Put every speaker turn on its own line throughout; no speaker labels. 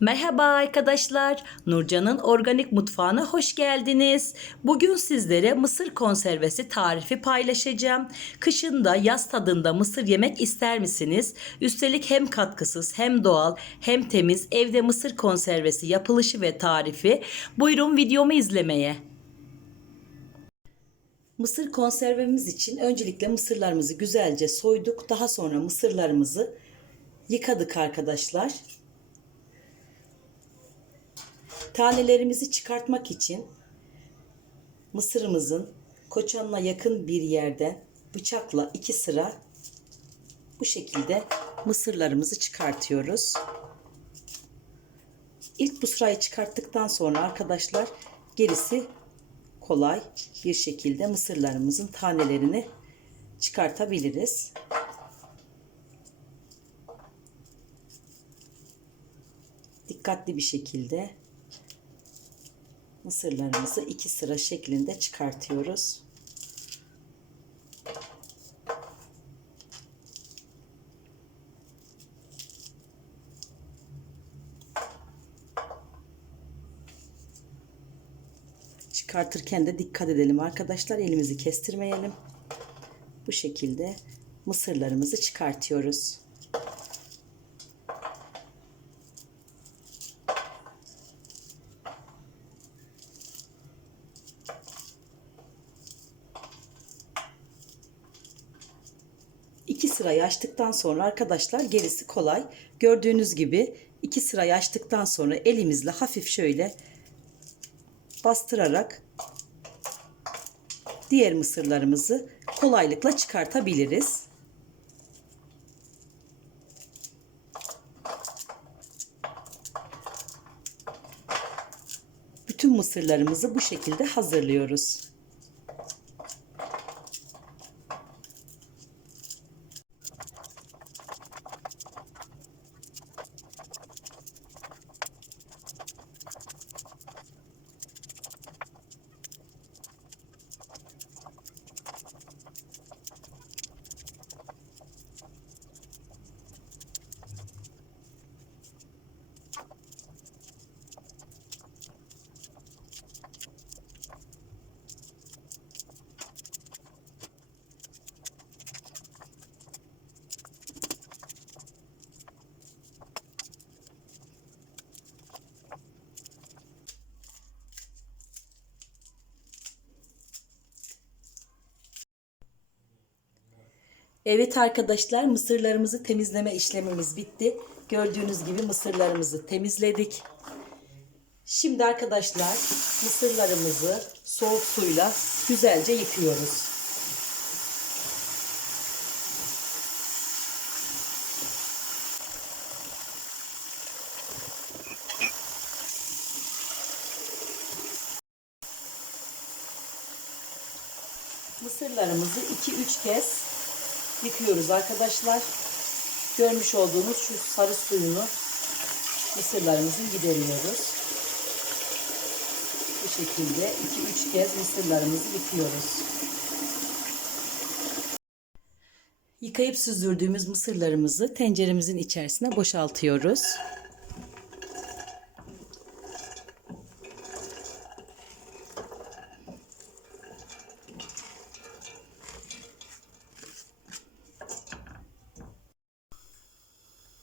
Merhaba arkadaşlar. Nurcan'ın organik mutfağına hoş geldiniz. Bugün sizlere mısır konservesi tarifi paylaşacağım. Kışında yaz tadında mısır yemek ister misiniz? Üstelik hem katkısız hem doğal hem temiz evde mısır konservesi yapılışı ve tarifi. Buyurun videomu izlemeye. Mısır konservemiz için öncelikle mısırlarımızı güzelce soyduk. Daha sonra mısırlarımızı yıkadık arkadaşlar. Tanelerimizi çıkartmak için mısırımızın koçanına yakın bir yerden bıçakla iki sıra bu şekilde mısırlarımızı çıkartıyoruz. İlk bu sırayı çıkarttıktan sonra arkadaşlar gerisi kolay bir şekilde mısırlarımızın tanelerini çıkartabiliriz. Dikkatli bir şekilde mısırlarımızı iki sıra şeklinde çıkartıyoruz. Çıkartırken de dikkat edelim arkadaşlar. Elimizi kestirmeyelim. Bu şekilde mısırlarımızı çıkartıyoruz. İki sırayı açtıktan sonra arkadaşlar gerisi kolay. Gördüğünüz gibi iki sırayı açtıktan sonra elimizle hafif şöyle bastırarak diğer mısırlarımızı kolaylıkla çıkartabiliriz. Bütün mısırlarımızı bu şekilde hazırlıyoruz. Evet arkadaşlar mısırlarımızı temizleme işlemimiz bitti. Gördüğünüz gibi mısırlarımızı temizledik. Şimdi arkadaşlar mısırlarımızı soğuk suyla güzelce yıkıyoruz. Mısırlarımızı 2-3 kez yıkıyoruz arkadaşlar. Görmüş olduğunuz şu sarı suyunu mısırlarımızın gideriyoruz. Bu şekilde 2-3 kez mısırlarımızı yıkıyoruz. Yıkayıp süzdürdüğümüz mısırlarımızı tenceremizin içerisine boşaltıyoruz.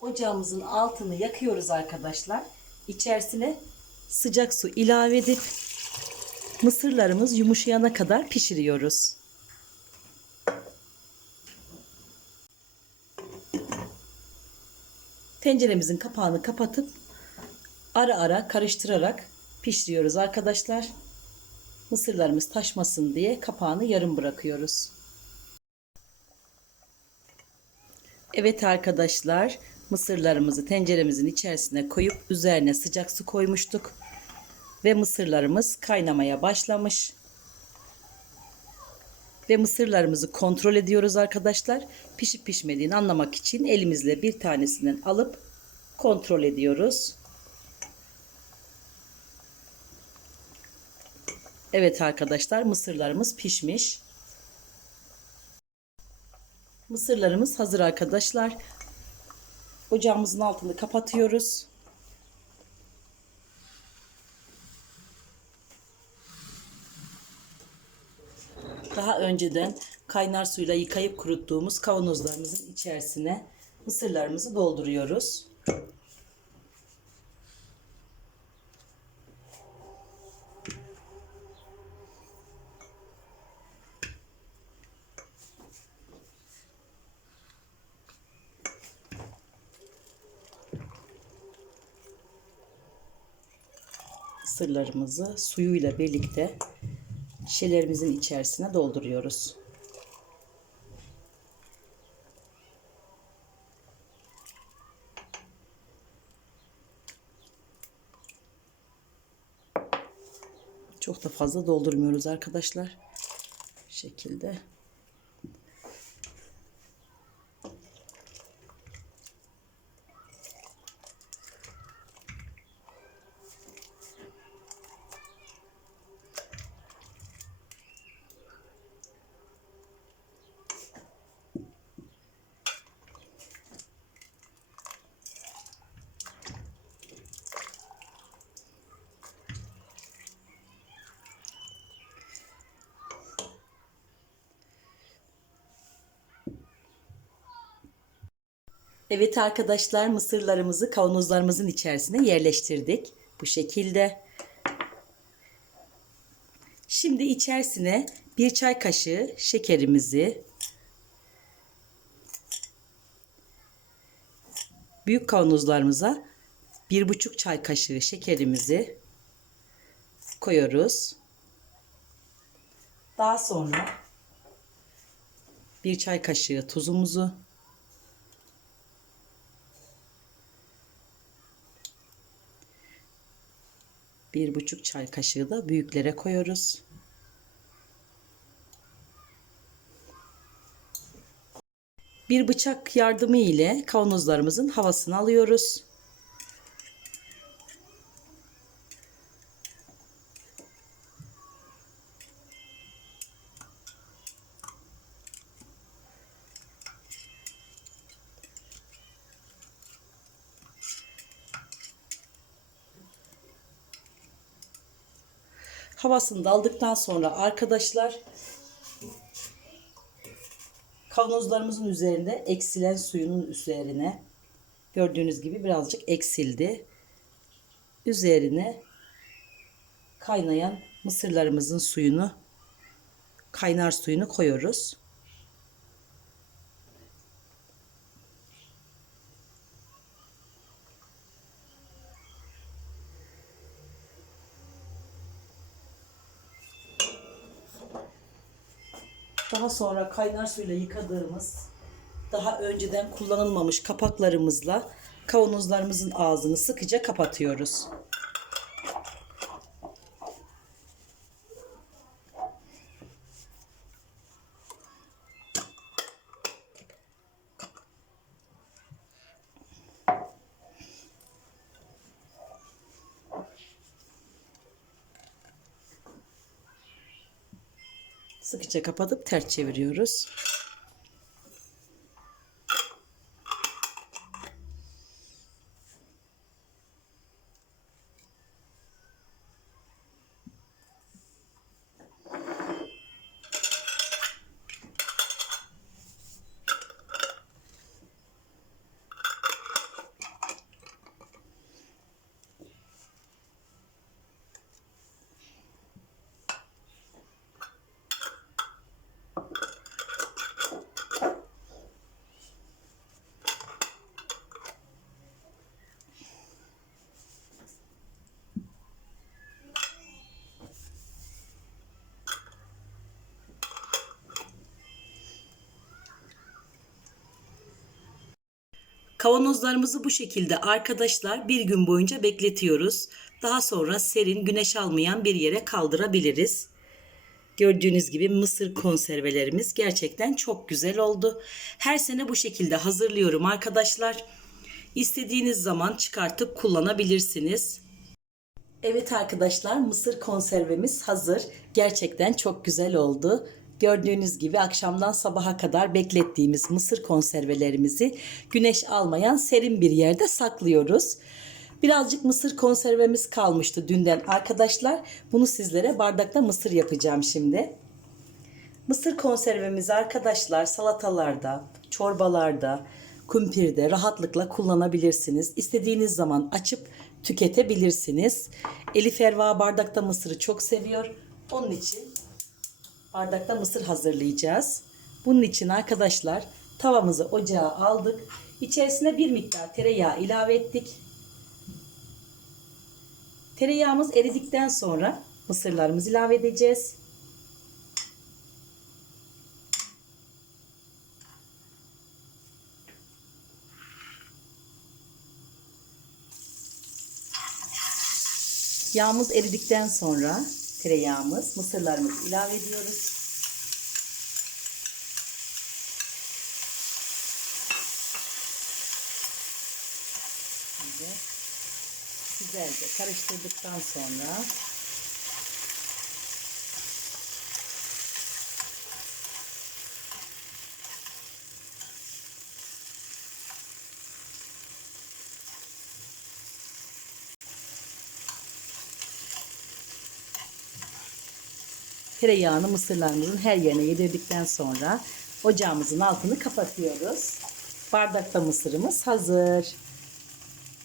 Ocağımızın altını yakıyoruz arkadaşlar. İçerisine sıcak su ilave edip mısırlarımız yumuşayana kadar pişiriyoruz. Tenceremizin kapağını kapatıp ara ara karıştırarak pişiriyoruz arkadaşlar. Mısırlarımız taşmasın diye kapağını yarım bırakıyoruz. Evet arkadaşlar mısırlarımızı tenceremizin içerisine koyup üzerine sıcak su koymuştuk. Ve mısırlarımız kaynamaya başlamış. Ve mısırlarımızı kontrol ediyoruz arkadaşlar. Pişip pişmediğini anlamak için elimizle bir tanesinden alıp kontrol ediyoruz. Evet arkadaşlar mısırlarımız pişmiş. Mısırlarımız hazır arkadaşlar. Ocağımızın altını kapatıyoruz. Daha önceden kaynar suyla yıkayıp kuruttuğumuz kavanozlarımızın içerisine mısırlarımızı dolduruyoruz. Mısırlarımızı suyuyla birlikte şişelerimizin içerisine dolduruyoruz. Çok da fazla doldurmuyoruz arkadaşlar. Bu şekilde. Evet arkadaşlar mısırlarımızı kavanozlarımızın içerisine yerleştirdik. Bu şekilde. Şimdi içerisine bir çay kaşığı şekerimizi büyük kavanozlarımıza bir buçuk çay kaşığı şekerimizi koyuyoruz. Daha sonra bir çay kaşığı tuzumuzu bir buçuk çay kaşığı da büyüklere koyuyoruz. Bir bıçak yardımı ile kavanozlarımızın havasını alıyoruz. Havasını da aldıktan sonra arkadaşlar kavanozlarımızın üzerinde eksilen suyunun üzerine gördüğünüz gibi birazcık eksildi. Üzerine kaynayan mısırlarımızın suyunu kaynar suyunu koyuyoruz. Daha sonra kaynar suyla yıkadığımız daha önceden kullanılmamış kapaklarımızla kavanozlarımızın ağzını sıkıca kapatıyoruz. Sıkıca kapatıp ters çeviriyoruz. Kavanozlarımızı bu şekilde arkadaşlar bir gün boyunca bekletiyoruz. Daha sonra serin güneş almayan bir yere kaldırabiliriz. Gördüğünüz gibi mısır konservelerimiz gerçekten çok güzel oldu. Her sene bu şekilde hazırlıyorum arkadaşlar. İstediğiniz zaman çıkartıp kullanabilirsiniz. Evet arkadaşlar mısır konservemiz hazır. Gerçekten çok güzel oldu. Gördüğünüz gibi akşamdan sabaha kadar beklettiğimiz mısır konservelerimizi güneş almayan serin bir yerde saklıyoruz. Birazcık mısır konservemiz kalmıştı dünden arkadaşlar. Bunu sizlere bardakta mısır yapacağım şimdi. Mısır konservemizi arkadaşlar salatalarda, çorbalarda, kumpirde rahatlıkla kullanabilirsiniz. İstediğiniz zaman açıp tüketebilirsiniz. Elif Erva bardakta mısırı çok seviyor. Onun için bardakta mısır hazırlayacağız. Bunun için arkadaşlar tavamızı ocağa aldık. İçerisine bir miktar tereyağı ilave ettik. Tereyağımız eridikten sonra mısırlarımızı ilave edeceğiz. Yağımız eridikten sonra tereyağımız, mısırlarımızı ilave ediyoruz. Şimdi güzelce karıştırdıktan sonra tereyağını mısırlarımızın her yerine yedirdikten sonra ocağımızın altını kapatıyoruz. Bardakta mısırımız hazır.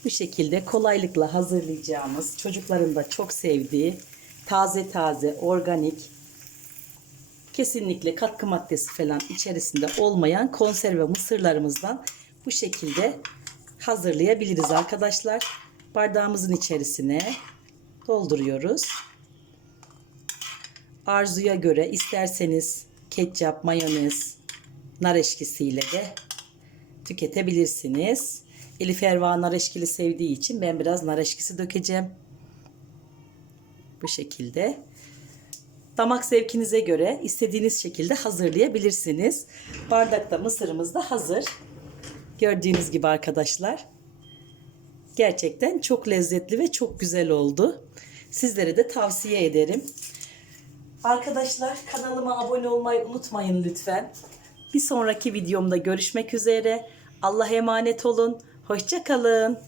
Bu şekilde kolaylıkla hazırlayacağımız, çocukların da çok sevdiği, taze taze, organik, kesinlikle katkı maddesi falan içerisinde olmayan konserve mısırlarımızdan bu şekilde hazırlayabiliriz arkadaşlar. Bardağımızın içerisine dolduruyoruz. Arzuya göre isterseniz ketçap, mayonez, nar eşkisiyle de tüketebilirsiniz. Elif Erva nar eşkili sevdiği için ben biraz nar eşkisi dökeceğim. Bu şekilde. Damak zevkinize göre istediğiniz şekilde hazırlayabilirsiniz. Bardakta mısırımız da hazır. Gördüğünüz gibi arkadaşlar. Gerçekten çok lezzetli ve çok güzel oldu. Sizlere de tavsiye ederim. Arkadaşlar kanalıma abone olmayı unutmayın lütfen. Bir sonraki videomda görüşmek üzere. Allah'a emanet olun. Hoşça kalın.